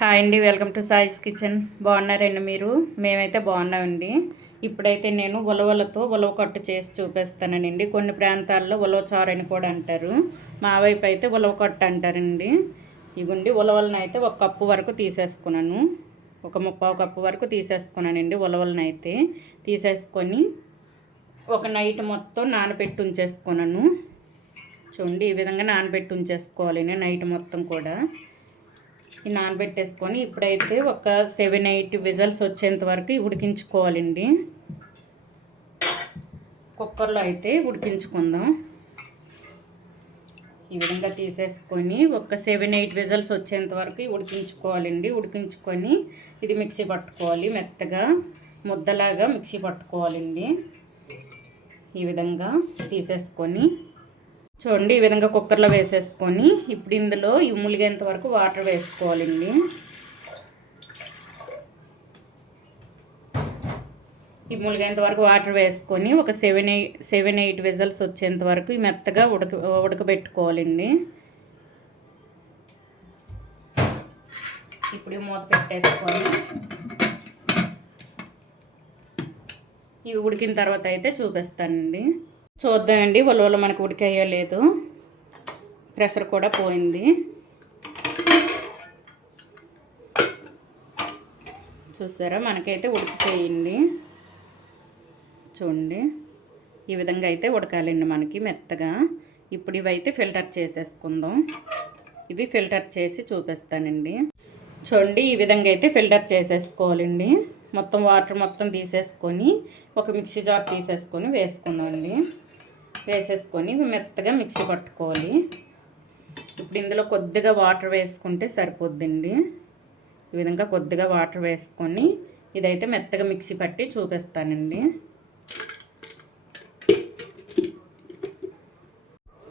Hi అండి, welcome to సాయిస్ kitchen. బాగున్నారండి మీరు? మేమైతే బాగున్నామండి. ఇప్పుడైతే నేను ఉలవలతో ఉలవ కట్టు చేసి చూపిస్తానండి. కొన్ని ప్రాంతాల్లో ఉలవ చారు అని కూడా అంటారు. మా వైపు అయితే ఉలవ కట్టు అంటారండి. ఇగుండి ఉలవలను అయితే ఒక కప్పు వరకు తీసేసుకున్నాను. ఒక 3/4 కప్పు వరకు తీసేసుకున్నానండి. ఉలవలను అయితే తీసేసుకొని ఒక నైట్ మొత్తం నానబెట్టి ఉంచేసుకున్నాను. చూడండి, ఈ విధంగా నానబెట్టి ఉంచేసుకోవాలి నైట్ మొత్తం కూడా. ఈ నానబెట్టేసుకొని ఇప్పుడైతే ఒక 7-8 విజల్స్ వచ్చేంత వరకు ఉడికించుకోవాలండి. కుక్కర్లో అయితే ఉడికించుకుందాం. ఈ విధంగా తీసేసుకొని ఒక 7-8 విజల్స్ వచ్చేంత వరకు ఉడికించుకోవాలండి. ఉడికించుకొని ఇది మిక్సీ పట్టుకోవాలి. మెత్తగా ముద్దలాగా మిక్సీ పట్టుకోవాలండి. ఈ విధంగా తీసేసుకొని చూడండి, ఈ విధంగా కుక్కర్లో వేసేసుకొని ఇప్పుడు ఇందులో ఈ ములిగేంత వరకు వాటర్ వేసుకోవాలండి. ఈ ములిగేంత వరకు వాటర్ వేసుకొని ఒక 7-8 విజల్స్ వచ్చేంత వరకు ఈ మెత్తగా ఉడకబెట్టుకోవాలండి. ఇప్పుడు మూత పెట్టేసుకొని ఇవి ఉడికిన తర్వాత అయితే చూపిస్తానండి. చూద్దామండి ఉలవలు మనకు ఉడికాయో లేదు. ప్రెషర్ కూడా పోయింది. చూస్తారా, మనకైతే ఉడికిపోయింది. చూడండి, ఈ విధంగా అయితే ఉడకాలండి మనకి మెత్తగా. ఇప్పుడు ఇవైతే ఫిల్టర్ చేసేసుకుందాం. ఇవి ఫిల్టర్ చేసి చూపిస్తానండి. చూడండి, ఈ విధంగా అయితే ఫిల్టర్ చేసేసుకోవాలండి. మొత్తం వాటర్ మొత్తం తీసేసుకొని ఒక మిక్సీ జార్ తీసేసుకొని వేసుకుందామండి. వేసేసుకొని మెత్తగా మిక్సీ పట్టుకోవాలి. ఇప్పుడు ఇందులో కొద్దిగా వాటర్ వేసుకుంటే సరిపోద్దండి. ఈ విధంగా కొద్దిగా వాటర్ వేసుకొని ఇదైతే మెత్తగా మిక్సీ పట్టి చూపిస్తానండి.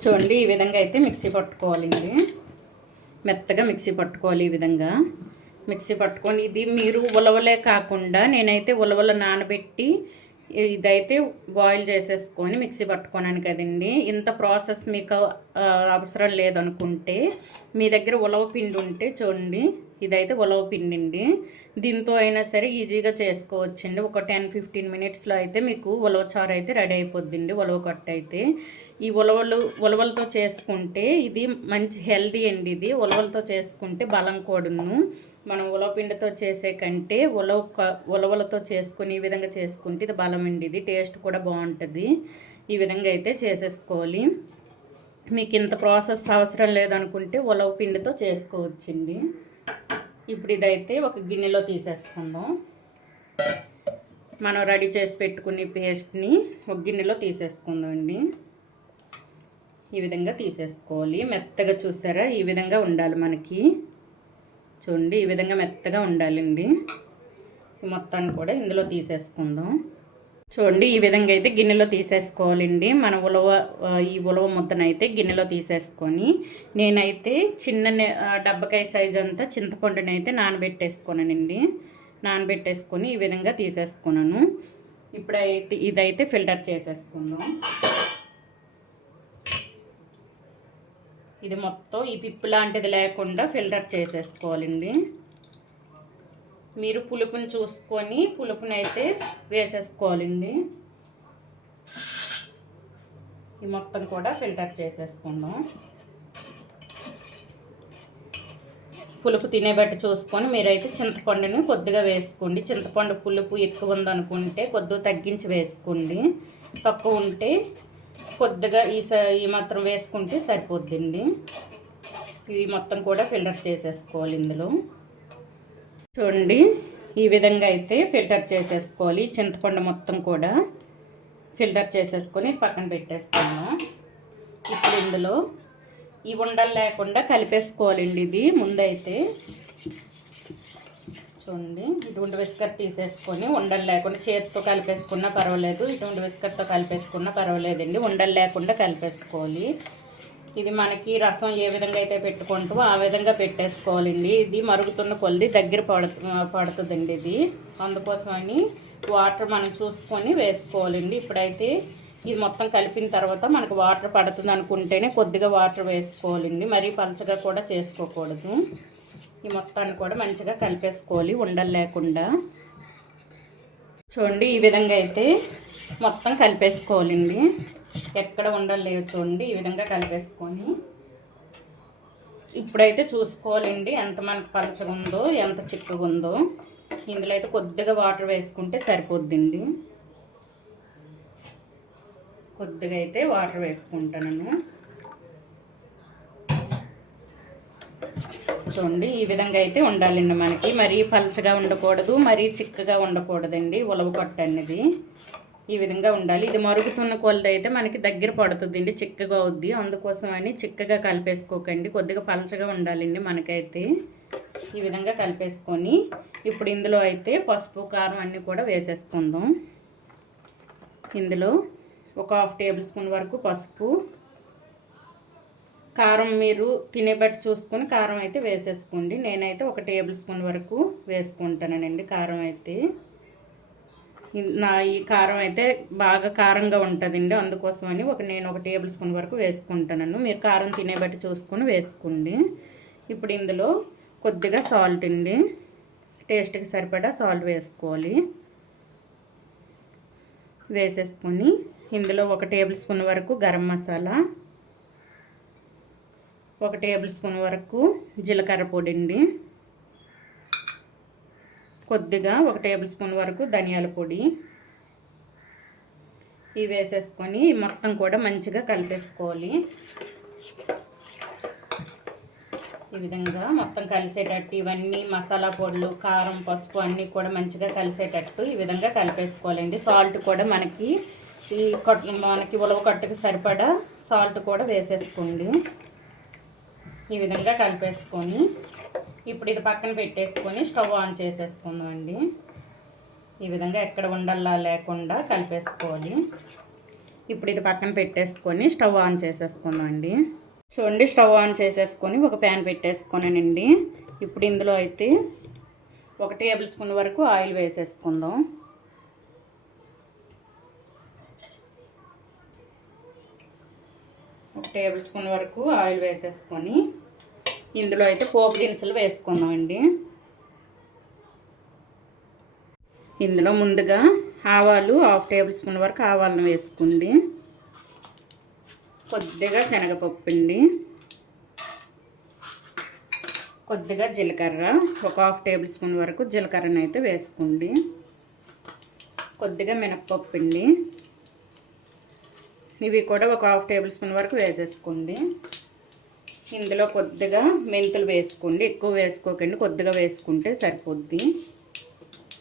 చూడండి, ఈ విధంగా అయితే మిక్సీ పట్టుకోవాలండి. మెత్తగా మిక్సీ పట్టుకోవాలి. ఈ విధంగా మిక్సీ పట్టుకొని ఇది మీరు ఉలవలే కాకుండా నేనైతే ఉలవలు నానబెట్టి ఇదైతే బాయిల్ చేసేసుకొని మిక్సీ పట్టుకోనాను కదండి. ఇంత ప్రాసెస్ మీకు అవసరం లేదనుకుంటే మీ దగ్గర ఉలవ పిండి ఉంటే చూడండి, ఇదైతే ఉలవ పిండి అండి. దీంతో అయినా సరే ఈజీగా చేసుకోవచ్చండి. ఒక 10-15 మినిట్స్లో అయితే మీకు ఉలవ చారు అయితే రెడీ అయిపోద్దండి. ఉలవ కట్టు అయితే ఈ ఉలవలతో చేసుకుంటే ఇది మంచి హెల్దీ అండి. ఇది ఉలవలతో చేసుకుంటే బలం కూడాను. మనం ఉలవపిండితో చేసే కంటే ఉలవలతో చేసుకుని ఈ విధంగా చేసుకుంటే ఇది బలం అండి. ఇది టేస్ట్ కూడా బాగుంటుంది. ఈ విధంగా అయితే చేసేసుకోవాలి. మీకు ఇంత ప్రాసెస్ అవసరం లేదనుకుంటే ఉలవ పిండితో చేసుకోవచ్చండి. ఇప్పుడు ఇదైతే ఒక గిన్నెలో తీసేసుకుందాం. మనం రెడీ చేసి పెట్టుకునే పేస్ట్ని ఒక గిన్నెలో తీసేసుకుందాం అండి. ఈ విధంగా తీసేసుకోవాలి. మెత్తగా చూసారా, ఈ విధంగా ఉండాలి మనకి. చూడండి, ఈ విధంగా మెత్తగా ఉండాలండి. మొత్తాన్ని కూడా ఇందులో తీసేసుకుందాం. చూడండి, ఈ విధంగా అయితే గిన్నెలో తీసేసుకోవాలండి. మన ఈ ఉలవ ముద్దనైతే గిన్నెలో తీసేసుకొని నేనైతే చిన్న డబ్బకాయ సైజు అంతా చింతపండుని అయితే నానబెట్టేసుకున్నానండి. నానబెట్టేసుకొని ఈ విధంగా తీసేసుకున్నాను. ఇప్పుడైతే ఇదైతే ఫిల్టర్ చేసేసుకుందాం. ఇది మొత్తం ఈ పిప్పు లాంటిది లేకుండా ఫిల్టర్ చేసేసుకోవాలండి. మీరు పులుపుని చూసుకొని పులుపునైతే వేసేసుకోవాలండి. ఈ మొత్తం కూడా ఫిల్టర్ చేసేసుకుందాం. పులుపు తినేబట్టి చూసుకొని మీరైతే చింతపండుని కొద్దిగా వేసుకోండి. చింతపండు పులుపు ఎక్కువ ఉందనుకుంటే కొద్దిగా తగ్గించి వేసుకోండి. తక్కువ ఉంటే కొద్దిగా ఈ మాత్రం వేసుకుంటే సరిపోద్దండి. ఇవి మొత్తం కూడా ఫిల్టర్ చేసేసుకోవాలి ఇందులో. చూడండి, ఈ విధంగా అయితే ఫిల్టర్ చేసేసుకోవాలి. చింతపండు మొత్తం కూడా ఫిల్టర్ చేసేసుకొని పక్కన పెట్టేసుకున్నాం. ఇప్పుడు ఇందులో ఈ ఉండలు లేకుండా కలిపేసుకోవాలండి. ఇది ముందైతే చూడండి, ఇటువంటి విస్కర్ తీసేసుకొని ఉండలు లేకుండా చేతితో కలిపేసుకున్నా పర్వాలేదు, ఇటువంటి విస్కర్తో కలిపేసుకున్నా పర్వాలేదండి. ఉండలు లేకుండా కలిపేసుకోవాలి. ఇది మనకి రసం ఏ విధంగా అయితే పెట్టుకుంటామో ఆ విధంగా పెట్టేసుకోవాలండి. ఇది మరుగుతున్న కొద్ది దగ్గర పడుతుందండి. ఇది అందుకోసమని వాటర్ మనం చూసుకొని వేసుకోవాలండి. ఇప్పుడైతే ఇది మొత్తం కలిపిన తర్వాత మనకు వాటర్ పడుతుంది అనుకుంటేనే కొద్దిగా వాటర్ వేసుకోవాలండి. మరీ పలచగా కూడా చేసుకోకూడదు. ఈ ఈ మొత్తాన్ని కూడా మంచిగా కలిపేసుకోవాలి ఉండలు లేకుండా. చూడండి ఈ విధంగా అయితే మొత్తం కలిపేసుకోవాలండి. ఎక్కడ ఉండలు లేవు చూడండి. ఈ విధంగా కలిపేసుకొని ఇప్పుడైతే చూసుకోవాలండి ఎంత మనకు పలచగా ఉందో ఎంత చిక్కగా ఉందో. ఇందులో అయితే కొద్దిగా వాటర్ వేసుకుంటే సరిపోద్దండి. కొద్దిగా అయితే వాటర్ వేసుకుంటాను. చూడండి ఈ విధంగా అయితే ఉండాలండి మనకి. మరీ పలచగా ఉండకూడదు, మరీ చిక్కగా ఉండకూడదండి. ఉలవ కొట్ట అనేది ఈ విధంగా ఉండాలి. ఇది మరుగుతున్న కొలది అయితే మనకి దగ్గర పడుతుందండి, చిక్కగా అవుద్ది. అందుకోసం అని చిక్కగా కలిపేసుకోకండి, కొద్దిగా పలచగా ఉండాలండి మనకైతే. ఈ విధంగా కలిపేసుకొని ఇప్పుడు ఇందులో అయితే పసుపు కారం అన్నీ కూడా వేసేసుకుందాం. ఇందులో ఒక 1/2 టేబుల్ స్పూన్ వరకు పసుపు, కారం మీరు తినే బట్టి చూసుకొని కారం అయితే వేసేసుకోండి. నేనైతే 1 టేబుల్ స్పూన్ వరకు వేసుకుంటానండి కారం అయితే. ఈ కారం అయితే బాగా కారంగా ఉంటుందండి, అందుకోసమని నేను 1 టేబుల్ స్పూన్ వరకు వేసుకుంటాను. మీరు కారం తినే బట్టి చూసుకొని వేసుకోండి. ఇప్పుడు ఇందులో కొద్దిగా సాల్ట్ అండి, టేస్ట్కి సరిపడా సాల్ట్ వేసుకోవాలి. వేసేసుకొని ఇందులో 1 టేబుల్ స్పూన్ వరకు గరం మసాలా, 1 టేబుల్ స్పూన్ వరకు జీలకర్ర పొడి అండి, కొద్దిగా 1 టేబుల్ స్పూన్ వరకు ధనియాల పొడి. ఇవి వేసేసుకొని మొత్తం కూడా మంచిగా కలిపేసుకోవాలి. ఈ విధంగా మొత్తం కలిసేటట్టు ఇవన్నీ మసాలా పొడులు, కారం, పసుపు అన్నీ కూడా మంచిగా కలిసేటట్టు ఈ విధంగా కలిపేసుకోవాలండి. సాల్ట్ కూడా మనకి ఉలవ కట్టుకు సరిపడా సాల్ట్ కూడా వేసేసుకోండి. ఈ విధంగా కలిపేసుకొని ఇప్పుడు ఇది పక్కన పెట్టేసుకొని స్టవ్ ఆన్ చేసేసుకుందామండి. ఈ విధంగా ఎక్కడ ఉండల్లా లేకుండా కలిపేసుకోవాలి. ఇప్పుడు ఇది పక్కన పెట్టేసుకొని స్టవ్ ఆన్ చేసేసుకుందామండి. చూడండి స్టవ్ ఆన్ చేసేసుకొని ఒక ప్యాన్ పెట్టేసుకొనండి. ఇప్పుడు ఇందులో అయితే 1 టేబుల్ స్పూన్ వరకు ఆయిల్ వేసేసుకుందాం. ఒక టేబుల్ స్పూన్ వరకు ఆయిల్ వేసేసుకొని ఇందులో అయితే పోపు దినుసులు వేసుకుందామండి. ఇందులో ముందుగా ఆవాలు 1/2 టేబుల్ స్పూన్ వరకు ఆవాలను వేసుకుంది. కొద్దిగా శనగపప్పు అండి, కొద్దిగా జీలకర్ర, ఒక 1/2 టేబుల్ స్పూన్ వరకు జీలకర్రను అయితే వేసుకోండి. కొద్దిగా మినప్పప్పు అండి, ఇవి కూడా ఒక 1/2 టేబుల్ స్పూన్ వరకు వేసేసుకోండి. ఇందులో కొద్దిగా మెంతులు వేసుకోండి, ఎక్కువ వేసుకోకండి, కొద్దిగా వేసుకుంటే సరిపోద్ది.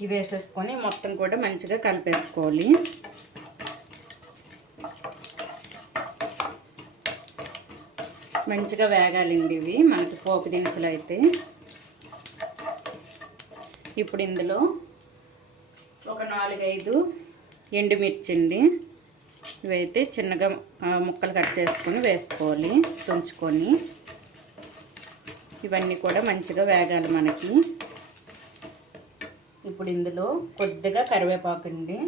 ఇవి వేసేసుకొని మొత్తం కూడా మంచిగా కలిపేసుకోవాలి. మంచిగా వేగాలండి ఇవి మనకి పోపు దినుసులు అయితే. ఇప్పుడు ఇందులో ఒక 4-5 ఎండుమిర్చి అండి, ఇవైతే చిన్నగా ముక్కలు కట్ చేసుకొని వేసుకోవాలి, తుంచుకొని. ఇవన్నీ కూడా మంచిగా వేగాలి మనకి. ఇప్పుడు ఇందులో కొద్దిగా కరివేపాకు అండి,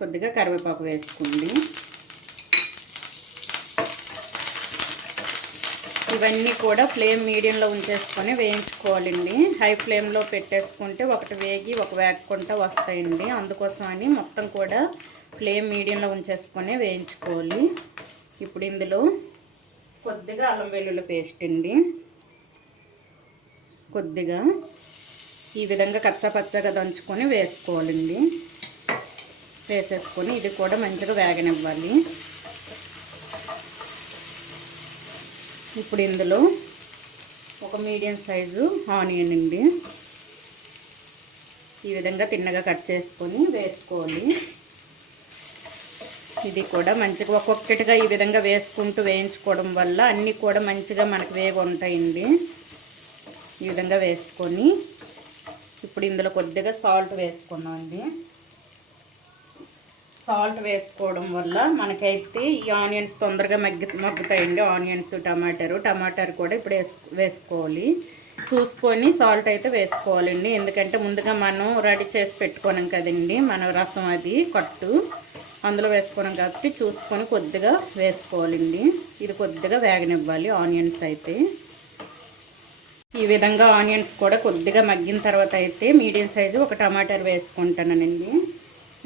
కొద్దిగా కరివేపాకు వేసుకోండి. ఇవన్నీ కూడా ఫ్లేమ్ మీడియంలో ఉంచేసుకొని వేయించుకోవాలండి. హై ఫ్లేమ్లో పెట్టేసుకుంటే ఒకటి వేగి ఒక వేగకుండా వస్తాయండి, అందుకోసమని మొత్తం కూడా ఫ్లేమ్ మీడియంలో ఉంచేసుకొని వేయించుకోవాలి. ఇప్పుడు ఇందులో కొద్దిగా అల్లం వెల్లుల్లి పేస్ట్ అండి, కొద్దిగా ఈ విధంగా కచ్చాపచ్చాగా దంచుకొని వేసుకోవాలండి. వేసేసుకొని ఇది కూడా మంచిగా వేగనివ్వాలి. ఇప్పుడు ఇందులో ఒక మీడియం సైజు ఆనియన్ అండి, ఈ విధంగా తిన్నగా కట్ చేసుకొని వేసుకోవాలి. ఇది కూడా మంచిగా ఒక్కొక్కటిగా ఈ విధంగా వేసుకుంటూ వేయించుకోవడం వల్ల అన్నీ కూడా మంచిగా మనకు వేగి ఉంటాయండి. ఈ విధంగా వేసుకొని ఇప్పుడు ఇందులో కొద్దిగా సాల్ట్ వేసుకున్నామండి. సాల్ట్ వేసుకోవడం వల్ల మనకైతే ఈ ఆనియన్స్ తొందరగా మగ్గుతాయండి. ఆనియన్స్, టమాటారు కూడా ఇప్పుడు వేసుకోవాలి. చూసుకొని సాల్ట్ అయితే వేసుకోవాలండి, ఎందుకంటే ముందుగా మనం రెడీ చేసి పెట్టుకోనాం కదండి మన రసం, అది కట్టు అందులో వేసుకోవడం కాబట్టి చూసుకొని కొద్దిగా వేసుకోవాలండి. ఇది కొద్దిగా వేగనివ్వాలి ఆనియన్స్ అయితే. ఈ విధంగా ఆనియన్స్ కూడా కొద్దిగా మగ్గిన తర్వాత అయితే మీడియం సైజు ఒక టమాటర్ వేసుకుంటానండి.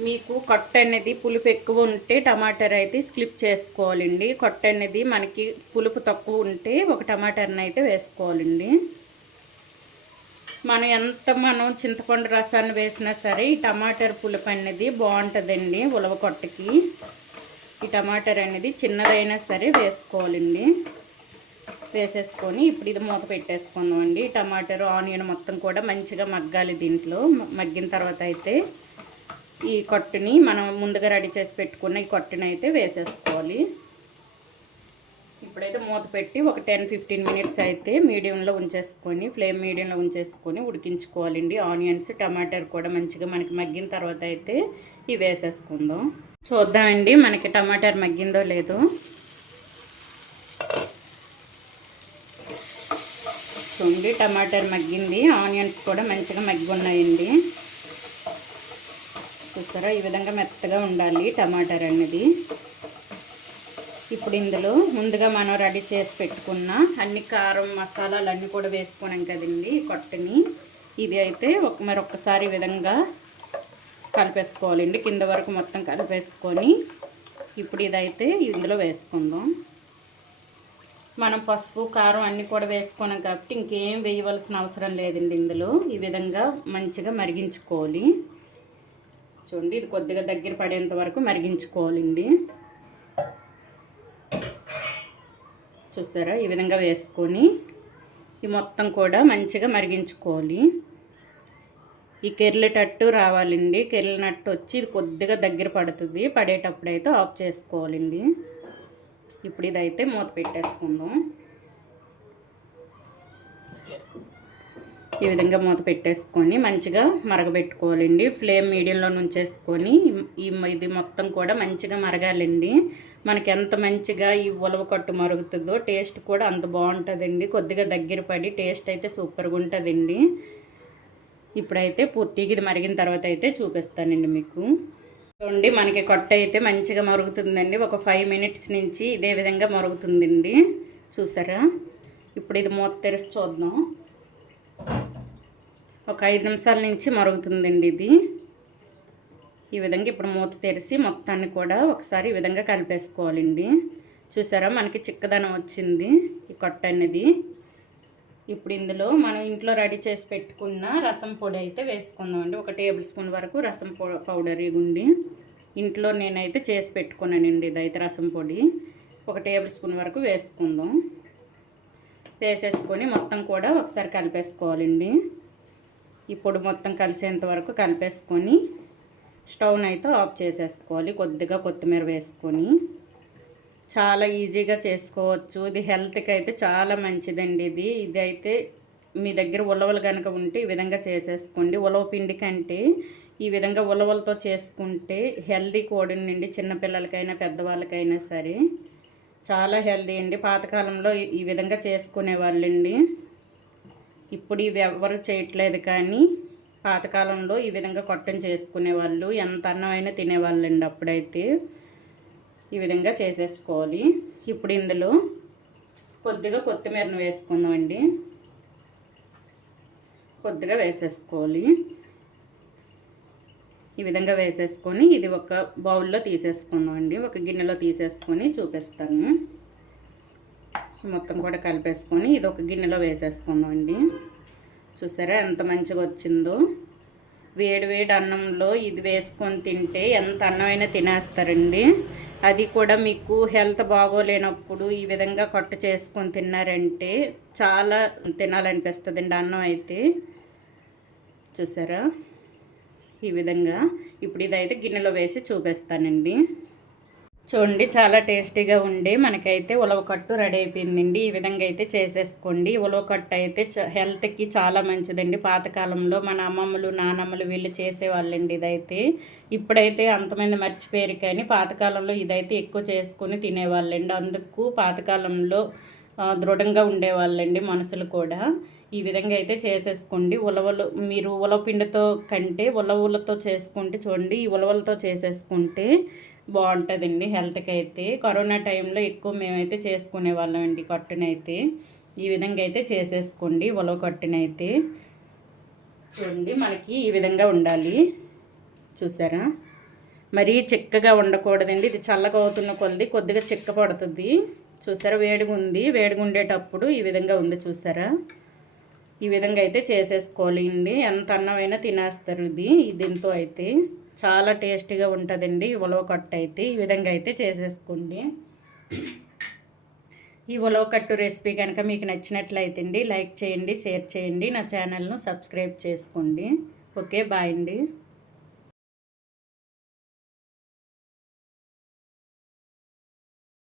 మీకు కట్ట అనేది పులుపు ఎక్కువ ఉంటే టమాటర్ అయితే స్కిప్ చేసుకోవాలండి. కట్ట అనేది మనకి పులుపు తక్కువ ఉంటే ఒక టమాటర్ని అయితే వేసుకోవాలండి. మనం చింతపండు రసాన్ని వేసినా సరే ఈ టమాటర్ పులుపు అనేది బాగుంటుందండి. ఉలవ కొట్టకి ఈ టమాటర్ అనేది చిన్నదైనా సరే వేసుకోవాలండి. వేసేసుకొని ఇప్పుడు ఇది మూత పెట్టేసుకుందాం అండి. టమాటర్ ఆనియన్ మొత్తం కూడా మంచిగా మగ్గాలి. దీంట్లో మగ్గిన తర్వాత అయితే ఈ కొట్టుని మనం ముందుగా రెడీ చేసి పెట్టుకున్న ఈ కొట్టుని అయితే వేసేసుకోవాలి. ఇప్పుడైతే మూత పెట్టి ఒక 10-15 మినిట్స్ అయితే మీడియంలో ఉంచేసుకొని ఫ్లేమ్ మీడియంలో ఉంచేసుకొని ఉడికించుకోవాలండి. ఆనియన్స్ టమాటర్ కూడా మంచిగా మనకి మగ్గిన తర్వాత అయితే ఇవి వేసేసుకుందాం. చూద్దామండి మనకి టమాటర్ మగ్గిందో లేదో. చూడండి టమాటర్ మగ్గింది, ఆనియన్స్ కూడా మంచిగా మగ్గి ఉన్నాయండి. చూస్తారా ఈ విధంగా మెత్తగా ఉండాలి టమాటర్ అనేది. ఇప్పుడు ఇందులో ముందుగా మనం రెడీ చేసి పెట్టుకున్న అన్ని కారం మసాలాలు అన్నీ కూడా వేసుకున్నాం కదండి కొట్టని. ఇది అయితే మరొకసారి ఈ విధంగా కలిపేసుకోవాలండి. కింద వరకు మొత్తం కలిపేసుకొని ఇప్పుడు ఇదైతే ఇందులో వేసుకుందాం. మనం పసుపు కారం అన్నీ కూడా వేసుకున్నాం కాబట్టి ఇంకేం వేయవలసిన అవసరం లేదండి. ఇందులో ఈ విధంగా మంచిగా మరిగించుకోవాలి. చూడండి ఇది కొద్దిగా దగ్గర పడేంత వరకు మరిగించుకోవాలండి. చూసారా ఈ విధంగా వేసుకొని ఈ మొత్తం కూడా మంచిగా మరిగించుకోవాలి. ఈ కెర్లేటట్టు రావాలండి. కెర్లినట్టు వచ్చి ఇది కొద్దిగా దగ్గర పడుతుంది. పడేటప్పుడు అయితే ఆఫ్ చేసుకోవాలండి. ఇప్పుడు ఇదైతే మూత పెట్టేసుకుందాం. ఈ విధంగా మూత పెట్టేసుకొని మంచిగా మరగబెట్టుకోవాలండి. ఫ్లేమ్ మీడియంలో ఉంచేసుకొని ఇది మొత్తం కూడా మంచిగా మరగాలండి. మనకి ఎంత మంచిగా ఈ ఉలవ కట్టు మరుగుతుందో టేస్ట్ కూడా అంత బాగుంటుందండి. కొద్దిగా దగ్గర పడి టేస్ట్ అయితే సూపర్గా ఉంటుందండి. ఇప్పుడైతే పూర్తిగా ఇది మరిగిన తర్వాత అయితే చూపిస్తానండి మీకు. చూడండి మనకి కొట్ట అయితే మంచిగా మరుగుతుందండి. ఒక 5 మినిట్స్ నుంచి ఇదే విధంగా మరుగుతుందండి. చూసారా ఇప్పుడు ఇది మూత తెరిచి చూద్దాం. ఒక 5 నిమిషాల నుంచి మరుగుతుందండి ఇది. ఈ విధంగా ఇప్పుడు మూత తెరిచి మొత్తాన్ని కూడా ఒకసారి ఈ విధంగా కలిపేసుకోవాలండి. చూసారా మనకి చిక్కదనం వచ్చింది ఈ కొట్ట అనేది. ఇప్పుడు ఇందులో మనం ఇంట్లో రెడీ చేసి పెట్టుకున్న రసం పొడి అయితే వేసుకుందామండి. 1 టేబుల్ స్పూన్ వరకు రసం పౌడర్ ఇగుండి ఇంట్లో నేనైతే చేసి పెట్టుకున్నానండి. ఇదైతే రసం పొడి 1 టేబుల్ స్పూన్ వరకు వేసుకుందాం. వేసేసుకొని మొత్తం కూడా ఒకసారి కలిపేసుకోవాలండి. ఈ పొడి మొత్తం కలిసేంత వరకు కలిపేసుకొని స్టవ్ని అయితే ఆఫ్ చేసేసుకోవాలి. కొద్దిగా కొత్తిమీర వేసుకొని చాలా ఈజీగా చేసుకోవచ్చు. ఇది హెల్త్కి అయితే చాలా మంచిదండి. ఇది అయితే మీ దగ్గర ఉలవలు కనుక ఉంటే ఈ విధంగా చేసేసుకోండి. ఉలవ పిండి కంటే ఈ విధంగా ఉలవలతో చేసుకుంటే హెల్దీ కూడానండి. చిన్నపిల్లలకైనా పెద్దవాళ్ళకైనా సరే చాలా హెల్దీ అండి. పాతకాలంలో ఈ విధంగా చేసుకునే వాళ్ళండి. ఇప్పుడు ఇవి ఎవరు చేయట్లేదు కానీ పాతకాలంలో ఈ విధంగా కొట్టం చేసుకునేవాళ్ళు. ఎంత అన్నమైనా తినేవాళ్ళండి అప్పుడైతే. ఈ విధంగా చేసేసుకోవాలి. ఇప్పుడు ఇందులో కొద్దిగా కొత్తిమీరను వేసుకుందామండి. కొద్దిగా వేసేసుకోవాలి. ఈ విధంగా వేసేసుకొని ఇది ఒక బౌల్లో తీసేసుకుందామండి. ఒక గిన్నెలో తీసేసుకొని చూపిస్తాను. మొత్తం కూడా కలిపేసుకొని ఇది ఒక గిన్నెలో వేసేసుకుందామండి. చూసారా ఎంత మంచిగా వచ్చిందో. వేడి వేడి అన్నంలో ఇది వేసుకొని తింటే ఎంత అన్నమైనా తినేస్తారండి. అది కూడా మీకు హెల్త్ బాగోలేనప్పుడు ఈ విధంగా కొట్ట చేసుకొని తిన్నారంటే చాలా తినాలనిపిస్తుందండి అన్నం అయితే. చూసారా ఈ విధంగా. ఇప్పుడు ఇదైతే గిన్నెలో వేసి చూపిస్తానండి. చూడండి చాలా టేస్టీగా ఉండే మనకైతే ఉలవకట్టు రెడీ అయిపోయిందండి. ఈ విధంగా అయితే చేసేసుకోండి. ఉలవకట్టు అయితే హెల్త్కి చాలా మంచిదండి. పాతకాలంలో మన అమ్మమ్మలు నానమ్మలు వీళ్ళు చేసేవాళ్ళండి ఇదైతే. ఇప్పుడైతే అంతమంది మర్చిపోయారు కానీ పాతకాలంలో ఇదైతే ఎక్కువ చేసుకుని తినేవాళ్ళండి. అందుకు పాతకాలంలో దృఢంగా ఉండేవాళ్ళండి మనుషులు కూడా. ఈ విధంగా అయితే చేసేసుకోండి. ఉలవలు మీరు ఉలవ పిండితో కంటే ఉలవలతో చేసుకుంటే చూడండి ఈ ఉలవలతో చేసేసుకుంటే బాగుంటుందండి హెల్త్కి అయితే. కరోనా టైంలో ఎక్కువ మేమైతే చేసుకునే వాళ్ళం అండి కట్టునైతే. ఈ విధంగా అయితే చేసేసుకోండి. ఉలవ కట్టునైతే చూడండి, మనకి ఈ విధంగా ఉండాలి. చూసారా, మరీ చిక్కగా ఉండకూడదండి. ఇది చల్లగా అవుతున్న కొద్దిగా చిక్క పడుతుంది. చూసారా, వేడిగా ఉంది. వేడిగా ఉండేటప్పుడు ఈ విధంగా ఉంది. చూసారా, ఈ విధంగా అయితే చేసేసుకోవాలి అండి. ఎంత అన్నమైనా తినేస్తారు దీంతో అయితే. చాలా టేస్టీగా ఉంటుందండి ఉలవ కట్టు అయితే. ఈ విధంగా అయితే చేసేసుకోండి. ఈ ఉలవ కట్టు రెసిపీ కనుక మీకు నచ్చినట్లయితే అండి లైక్ చేయండి, షేర్ చేయండి, నా ఛానల్ను సబ్స్క్రైబ్ చేసుకోండి. ఓకే, బాయ్ అండి.